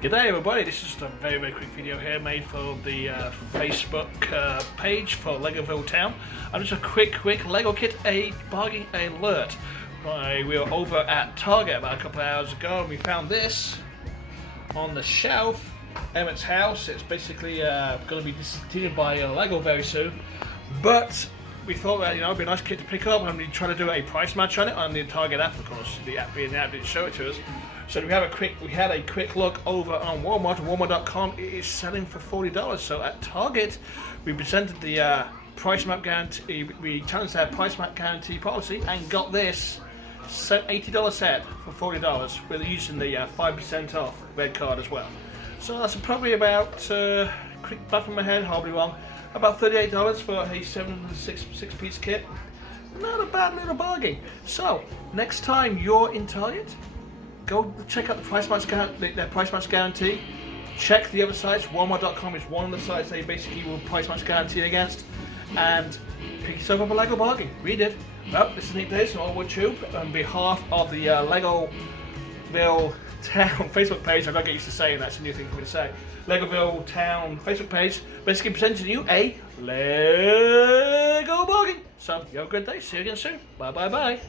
G'day everybody, this is just a very quick video here made for the Facebook page for Legoville Town. I'm just a quick Lego kit a bargain alert. We were over at Target about a couple of hours ago and we found this on the shelf. Emmett's house. It's basically going to be discontinued by Lego very soon, but we thought that it'd be a nice kit to pick up, and we try to do a price match on it on the Target app. Of course, the app didn't show it to us. So we had a quick look over on Walmart. Walmart.com it is selling for $40. So at Target, we presented the price map guarantee. We challenged their price map guarantee policy and got this $80 set for $40 with using the 5% off red card as well. So that's probably about quick back from my head, hardly wrong. About $38 for a 6-piece kit. Not a bad little bargain. So next time you're in Target, go check out the price match their price match guarantee. Check the other sites. Walmart.com is one of the sites they basically will price match guarantee against, and pick yourself up a Lego bargain. Read it. Well, this is Nick Davis on YouTube on behalf of the Legoville Town Facebook page. I've got to get used to saying that's a new thing for me to say. Legoville Town Facebook page, basically presenting you a Lego bargain. So you have a good day. See you again soon. Bye.